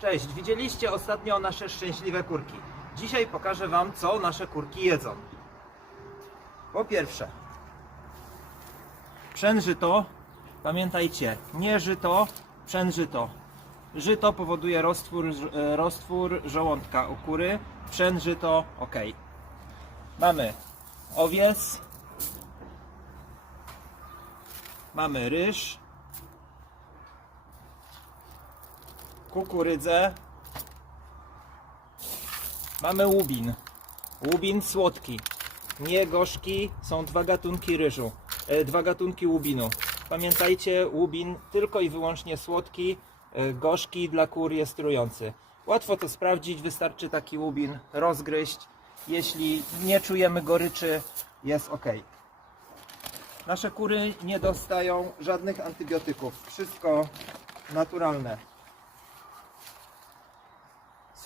Cześć, widzieliście ostatnio nasze szczęśliwe kurki. Dzisiaj pokażę Wam, co nasze kurki jedzą. Po pierwsze, przężyto, pamiętajcie, nie żyto, przężyto. Żyto powoduje roztwór, e, roztwór żołądka u kury, przężyto, ok. Mamy owiec, mamy ryż, kukurydzę. Mamy łubin. Łubin słodki. Nie gorzki, są dwa gatunki ryżu, e, dwa gatunki łubinu. Pamiętajcie, łubin tylko i wyłącznie słodki, e, gorzki dla kur jest trujący. Łatwo to sprawdzić, wystarczy taki łubin rozgryźć. Jeśli nie czujemy goryczy, jest ok. Nasze kury nie dostają żadnych antybiotyków. Wszystko naturalne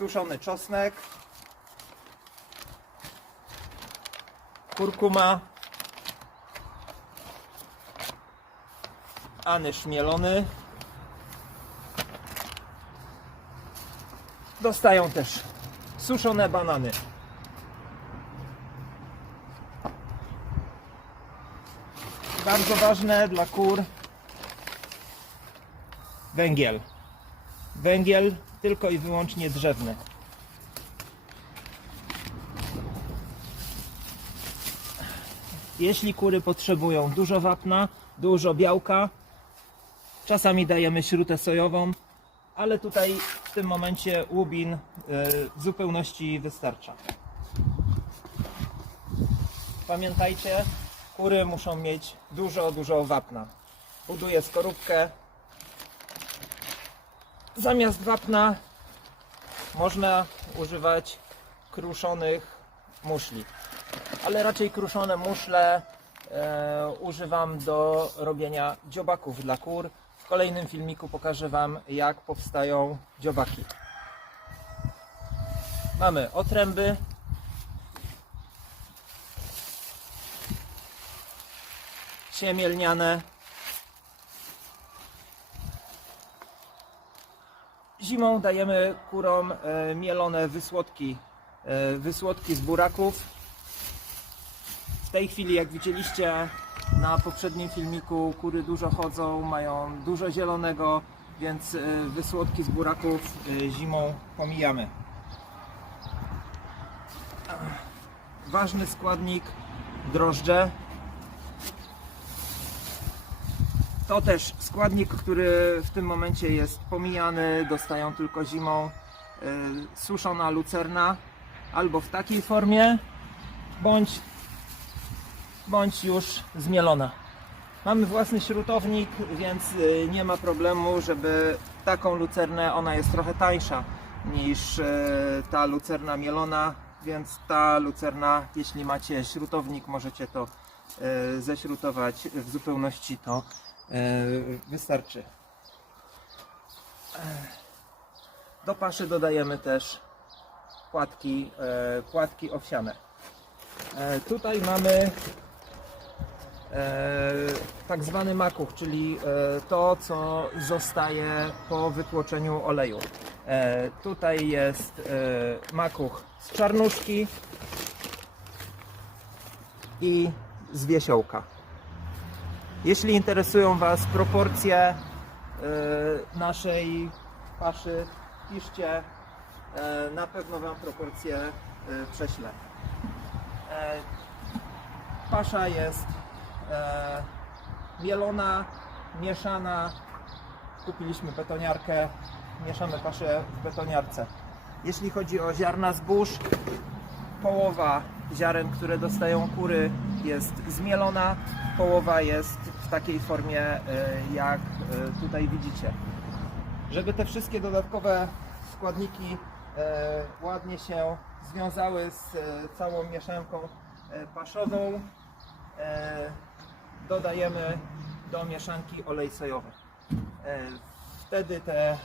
suszony czosnek, kurkuma, anyż mielony. Dostają też suszone banany. Bardzo ważne dla kur węgiel. Węgiel tylko i wyłącznie drzewny. Jeśli kury potrzebują dużo wapna, dużo białka, czasami dajemy śrutę sojową, ale tutaj w tym momencie łubin e, w zupełności wystarcza. Pamiętajcie, kury muszą mieć dużo, dużo wapna. Buduję skorupkę, Zamiast wapna można używać kruszonych muszli. Ale raczej kruszone muszle e, używam do robienia dziobaków dla kur. W kolejnym filmiku pokażę Wam jak powstają dziobaki. Mamy otręby. Siemielniane. Zimą dajemy kurom e, mielone wysłodki, e, wysłodki z buraków. W tej chwili, jak widzieliście na poprzednim filmiku, kury dużo chodzą, mają dużo zielonego, więc e, wysłodki z buraków zimą pomijamy. Ważny składnik drożdże. To też składnik, który w tym momencie jest pomijany, dostają tylko zimą. y, Suszona lucerna albo w takiej formie, bądź, bądź już zmielona. Mamy własny śrutownik, więc y, nie ma problemu, żeby taką lucernę, ona jest trochę tańsza niż y, ta lucerna mielona, więc ta lucerna, jeśli macie śrutownik, możecie to ześrutować w zupełności to E, wystarczy. E, Do paszy dodajemy też płatki, e, płatki owsiane. E, Tutaj mamy e, tak zwany makuch, czyli e, to, co zostaje po wytłoczeniu oleju. E, Tutaj jest e, makuch z czarnuszki i z wiesiołka. Jeśli interesują Was proporcje y, naszej paszy, piszcie, y, na pewno Wam proporcje y, prześlę. E, Pasza jest e, mielona, mieszana. Kupiliśmy betoniarkę, mieszamy paszę w betoniarce. Jeśli chodzi o ziarna zbóż, połowa ziaren, które dostają kury jest zmielona, połowa jest w takiej formie e, jak e, tutaj widzicie. Żeby te wszystkie dodatkowe składniki e, ładnie się związały z całą mieszanką paszową, dodajemy do mieszanki olej sojowy. Wtedy te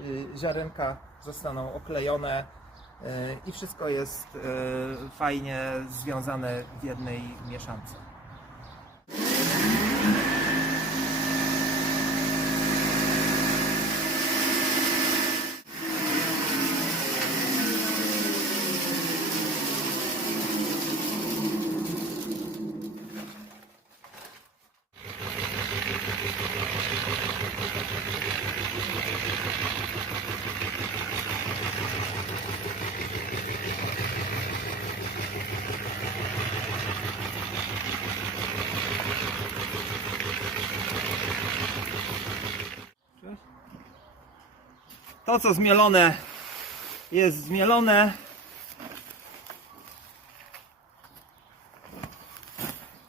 y, ziarenka zostaną oklejone i wszystko jest y, fajnie związane w jednej mieszance. To co zmielone jest zmielone.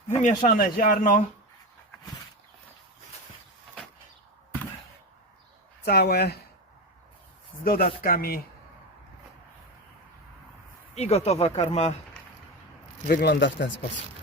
Wymieszane ziarno. Całe z dodatkami. I gotowa karma wygląda w ten sposób.